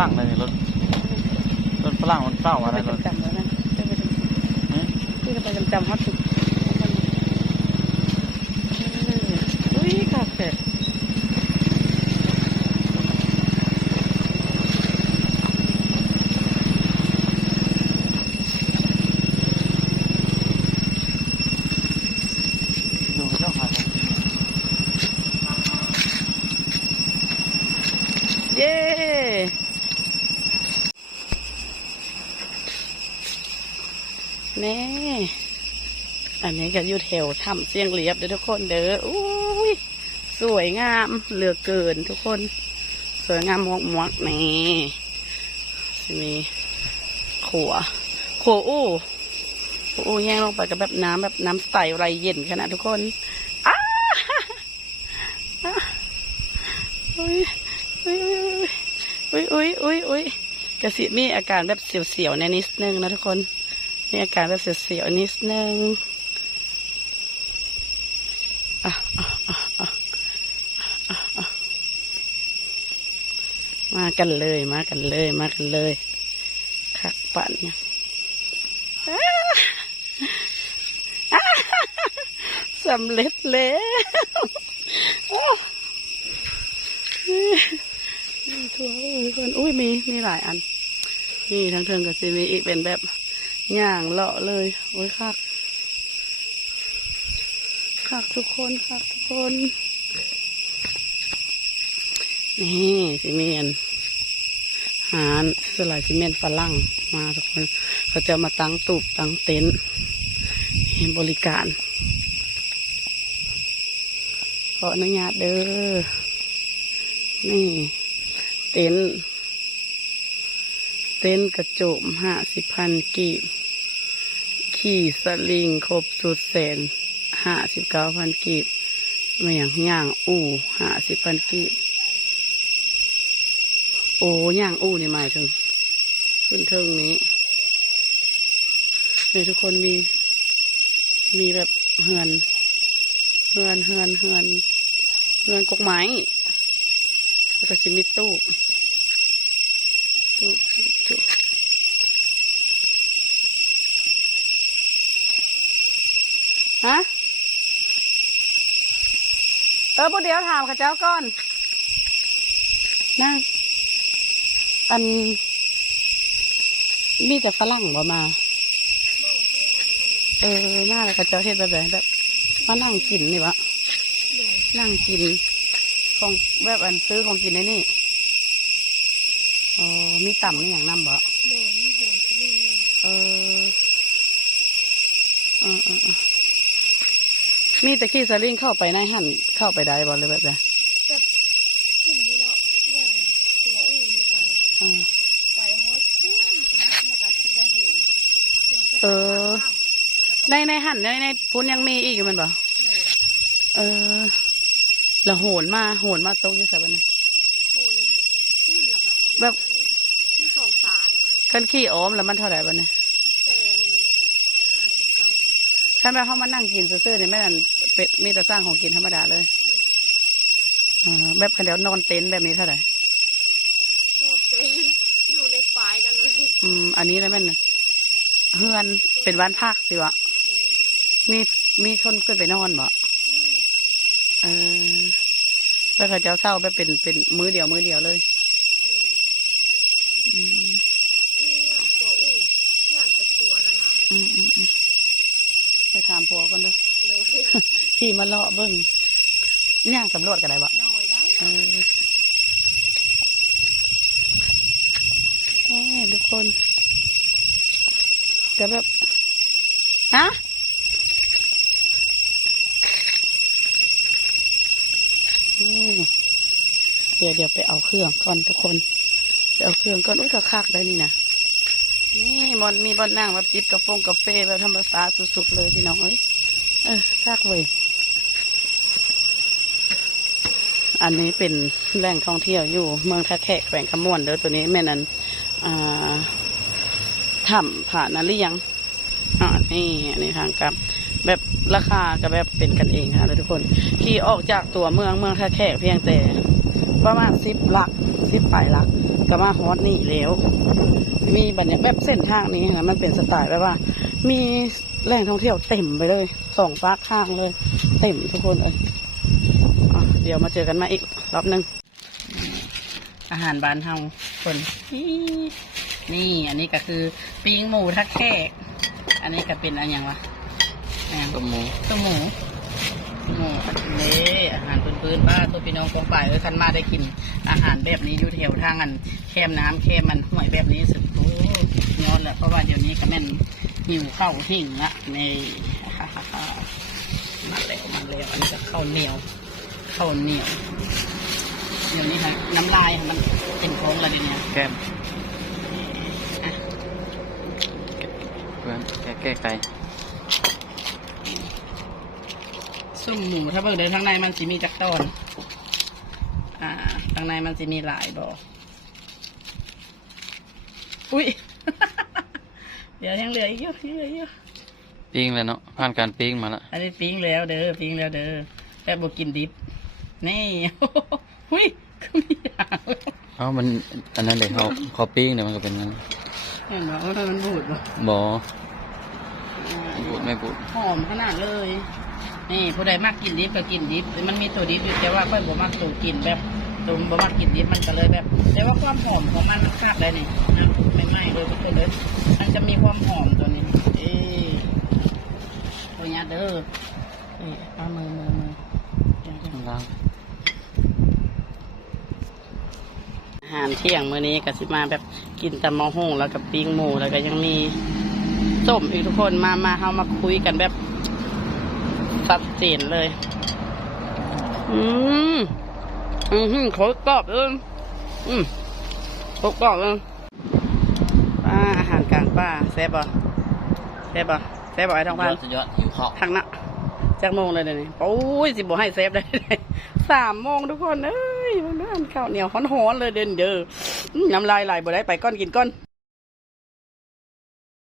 รั่งเลยรถฝรั่งมันเฝ้าอะไรรถจำแล้วนะที่จะไปจำฮอตสุดอุ้ยขาดเสร็จดูเจ้าค่ะเย้นี่อันนี้ก็อยู่แถวถ้ำเสียงเรียบเด้อทุกคนเด้ออุ้ยสวยงามเหลือเกินทุกคนสวยงามมากๆนี่มีขัวอู้แย่งลงไปกับแบบน้ำใสไรเย็นขนาดทุกคนอ้าอุ้ยกระสีมีอาการแบบเสียวๆในนิดนึงนะทุกคนมีอาการแบบเสียวๆนิดนึงมากันเลยคักปั่นเนี่ยสำเร็จแล้วทัวร์ทุกคนอุ้ยมีหลายอันนี่ทั้งเทิงกับซีมีอีกเป็นแบบย่างเลาะเลยโอ้ยคักทุกคนนี่ซีเมนหารสลายซีเมนฝรั่งมาทุกคนเขาจะมาตั้งตูบตั้งเต็นท์บริการขออนุญาตเด้อนี่เต็นท์กระโจม50,000 กีบขี่สลิงครบสุดแสน59,000 กีบมาอย่างย่างอู่50,000 กีบโอ้ย่างอู้นี่หมายถึงขึ้นเทิงนี้เนี่ยทุกคนมีแบบเฮือนกกไม้แล้วก็จะมีตู้ฮะพวกเดี๋ยวถามข้าเจ้าก่อนนั่งอันนี่แต่ฝรั่งบ่มามาแล้วข้าเจ้าเฮ็ดแบบไหนแบบมานั่งกินนี่วะนั่งกินของแบบอันซื้อของกินในนี่มีต่ำนี่อย่างน้ำบ่โดยมีหัวสลิงเลยมีตะขี้สลิงเข้าไปในหั่นเข้าไปได้บ่เลยแบบไหนแบบขึ้นนี่เนาะอย่างหัวอู้นี่ไปฮอสพุ่มตรงนี้มากัดขึ้นได้โหนในหั่นในพุ้นยังมีอีกอยู่มันบ่แล้วโหนมาโต๊ะอยู่ใส่บ้านเนี่ยโหนพุ่นละค่ะแบบมี2 สายคันขี้อ้อมแล้วมันเท่าไหร่บ้านเนี่ย159,000คันแบบเขามานั่งกินซื่อๆเนี่ยแม่นั่นเป็ดมีแต่สร้างของกินธรรมดาเลยแบบคันเดียวนอนเต็นท์แบบนี้เท่าไหร่นอนเต็นท์อยู่ในฝ่ายนั่นเลยอันนี้นะแม่นเฮือนเป็นบ้านพักสิวะมีคนขึ้นไปนอนบ่แล้วเขาจะเศร้าไปเป็นมื้อเดียวเลยมีอย่างขัวอู้อย่างตะขัวน่ะล่ะไปถามผัวกันเด้อ โดย ขี่มาเลาะเบิ้งย่างสำรวจกันได้บ่โดยได้ทุกคนจะแบบฮะเดี๋ยวไปเอาเครื่องก่อนทุกคนไปเอาเครื่องก่อนอุ้ยคักได้นี่นะนี่มีบอนนั่งแบบจิบกาแฟแบบธรรมชาติสุดๆเลยพี่น้องคักเว้ยอันนี้เป็นแหล่งท่องเที่ยวอยู่เมืองท่าแขกแขวงขมวนเด้อตัวนี้แม่นั้นถ้ำผานาเลียงนี่ทางกลับแบบราคาก็แบบเป็นกันเองค่ะทุกคนขี่ออกจากตัวเมืองท่าแขกเพียงแต่ ประมาณ10 หลัก10 ปลายหลักก็มาฮอตนี่แล้วมีบรรยากาศแบบเส้นทางนี้นะมันเป็นสไตล์แบบว่า มีแหล่งท่องเที่ยวเต็มไปเลย2 ฝากข้างเลยเต็มทุกคนเลยเดี๋ยวมาเจอกันมาอีกรอบนึงอาหารบ้านเฮาคนนี่อันนี้ก็คือปิ้งหมูทักแค่อันนี้ก็เป็นอะไรอย่างวะ ต้มหมู ต้มหมูนี่อาหารพื้นๆบ้านตัวพี่น้องกองฝ่ายคันมาได้กินอาหารแบบนี้อยู่แถวทางกันแคมน้ำแคมมันห่วยแบบนี้สุดโอ้ยอดแหละเพราะว่าเดี๋ยวนี้ก็แม่นหิวข้าวหิ่งละในมันแล้วอันนี้ก็ข้าวเหนียวเดี๋ยวนี้ฮะน้ำลายมันเป็นโค้งอะไรเนี่ย แก้มเพื่อนแก้ไก่ ซุ่มหมูถ้าเบิกเดินทางในมันจะมีจักตอนทางในมันจะมีหลายบ่อุ้ย เดี๋ยวยังเหลืออีกเยอะปิ้งแล้วเนาะผ่านการปิ้งมาแล้ว อันนี้ปิ้งแล้วเด้อแต่บ่กินดิบนี่ หุ้ยก็มีอย่างแล้ว มันอันนั้นเลยเขาปิ้งเนี่ยมันก็เป็นนั้น เห็นไหมว่าถ้ามันบูดบ่ บ่บูดไม่บูด หอมขนาดเลยนี่ผู้ใดมักกินดิบก็กินดิบมันมีตัวดิบอยู่แต่ว่าค่อยบ่มักตัวกินแบบตัวบ่มักกินดิบมันก็เลยแบบแต่ว่าความหอมของมันคักได้นี่นะไม่ไหม้เลยทุกคนเลยมันจะมีความหอมตัวนี้ตัวนี้เด้อเอามือ ล้าง อาหารเที่ยงมื้อนี้ก็สิมาแบบกินตำมะฮุ่งแล้วกับปิ้งหมูแล้วก็ยังมีส้มอีกทุกคนมาเฮามาคุยกันแบบชัดเจนเลยโคตรกรอบเลยโคตรกรอบเลยอาหารกลางป่าแซ่บไอ้ทองพัน สุดยอดหิวข้าว ทางน่ะจากโมงเลยเดี๋ยวนี้โอ้ยสิบ่ให้เซฟได้ 3 โมงทุกคนเอ้ยมันข้าวเหนียวฮ้อนๆเลยเดินน้ำลายไหลบ่ได้ไปก้อนกินก้อน